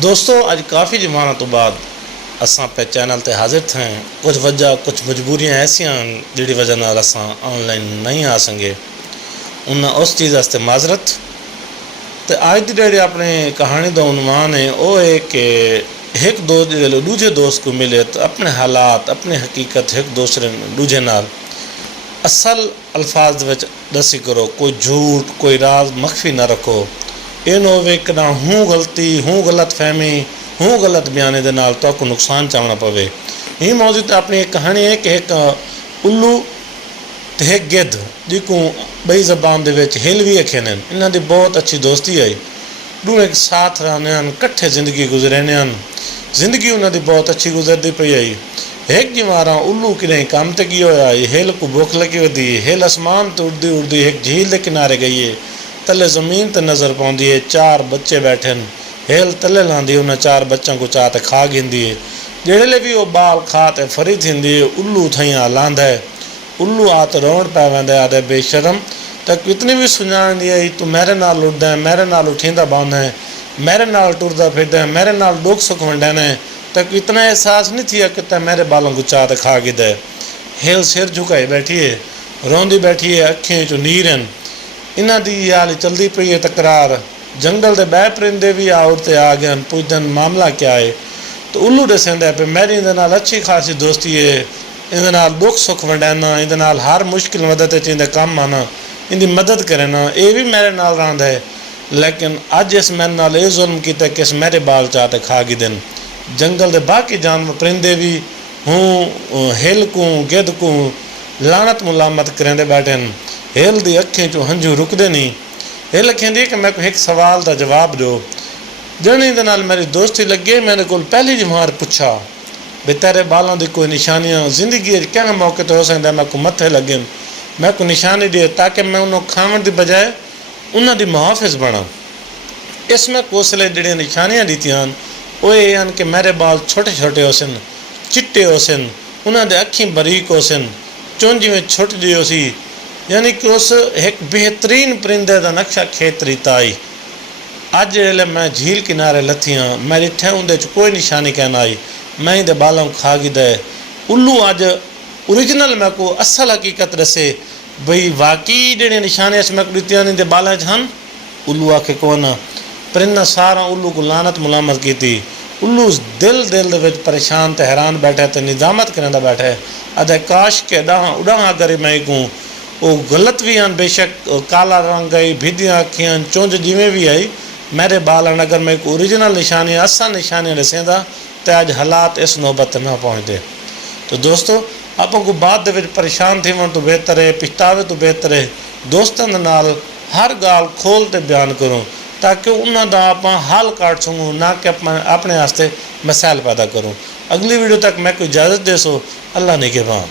दोस्तों अज काफ़ी जमाना तो बाद असां पे चैनल ते हाजिर थे। कुछ वजह कुछ मजबूरियां ऐसियां जिहड़ी वजह नाल असां ऑनलाइन नहीं आ सके, उन उस चीज़ वास्ते माजरत। तो अज की जी अपने कहानी का उनवान है वह है कि एक दोस्त जो दूजे दोस्त को मिले तो अपने हालात अपनी हकीकत एक दूसरे दूजे नाल असल अल्फाज विच दसी करो। कोई झूठ कोई राज मख्फी ना रखो। ये ना हो कि ना हूँ गलती हूँ गलत फहमी हूँ गलत बयाने के नाल तो नुकसान चावना पवे। यही मौजूद अपनी एक कहानी है कि एक उल्लू तो एक गिद्ध जिको बई जबान दे विच हिल भी आखे ने। इन्हां दी बहुत अच्छी दोस्ती आई। दोवें एक साथ रहने कट्ठे जिंदगी गुजरने। जिंदगी उन्हां दी बहुत अच्छी गुजरती पई आई। एक जमारा उल्लू कि काम ते की होया, हिल को भुख लगी होती। हिल आसमान तो उड़ती उड़ती एक झील के किनारे गई है। तले जमीन ते नज़र पाँदी है। चार बच्चे बैठे हैं। हिल तले लाँदी उन्हें चार बच्चों को चाह खा गिंदी है। जेड़े भी वो बाल खा ते फरी थी उल्लू थैया लांदा है। उल्लू आत रोण पै वेंदा आदे बेशरम तक इतनी भी सुञाण आई तू मेरे नाल उड़दा है, मेरे नाल उठींदा बांदा है, मेरे नाल टुरदा फिरदा है, मेरे नाल दुख सुख वंडना है। तक इतना एहसास नहीं थिया कि मेरे बालों को चाह खा गिदा है। हिल सिर झुकाई बैठी है, रोंदी बैठी है, अखियों चो नीर हैं। इन्हां दी हाल चलती पई है तकरार। जंगल के बह परिंदे भी आ उड़ते आ गए पुछदन मामला क्या है। तो उल्लू दसेंदा पे मेरी इहदे नाल अच्छी खासी दोस्ती है, इहदे नाल दुख सुख वंडाना, इहदे नाल हर मुश्किल मदद इहदे काम आना, इहदी मदद करना। ये भी मेरे नाल रहिंदा है, लेकिन अज इस मेरे नाल ये जुल्म किया कि इस मेरे बाल चाह खा गिदन। जंगल के बाकी जानवर परिंदे भी हूँ हिल को गिद्ध को लानत मुलामत करेंदे बैठे हैं। हिल दी अखियों चो हंझू रुकते नहीं। हिल कहती कि मैं एक सवाल का जवाब दो। जनी दे नाल मेरी दोस्ती लगे मैंने को पहली जमार पूछा भी तेरे बालों की कोई निशानियाँ जिंदगी क्या मौके तो हो सकता मैं को मत्थे लगे, मैं को निशानी दे ताकि मैं उन्होंने खावन की बजाय उन्होंने मुहाफिज बना। इसमें कौशले जड़िया निशानियाँ दीतियां वो ये हैं कि मेरे बाल छोटे छोटे हो सन, चिट्टे हो सन, उन्होंने अखी बरीक हो सन, चुंझ में छुटती हो सी। यानी कि उस एक बेहतरीन परिंदे का नक्शा खेत रीता आई। अज जो मैं झील किनारे लथियाँ मैं डिठे उनके कोई निशानी कहना आई, मैं इहदे बालों खा गिदा है। उल्लू अज ओरिजिनल मैं को असल हकीकत दसे बई वाकई जड़िया निशानियाँ मैं को दित्तियां इहदे बालों च हन। उल्लू आखे कोना। परिंदा सारा उल्लू को लानत मुलामत की। उल्लू दिल दिल दे परेशान तो हैरान बैठा तो निजामत करेंदा बैठा है अदे काश के डाह उड़ाह करे मैं को वो गलत भी हैं। बेशक काला रंग आई भिदियाँ अखियाँ चुंझ जिमें भी आई मेरे बाल अगर मैं एक ओरिजिनल निशानी असल निशानी दसेंदा तो अज हालात इस नौबत ना पहुँचते। तो दोस्तों आपको बाद दे विच परेशान थी तो बेहतर है, पछतावे तो बेहतर है दोस्तों नाल हर गाल खोल के बयान करूँ ताकि उन्होंने आप हल काट सकूँ, ना कि अपने वास्ते मसाइल पैदा करूँ। अगली वीडियो तक मैं कोई इजाज़त दे सो। अल्लाह ने के बाम।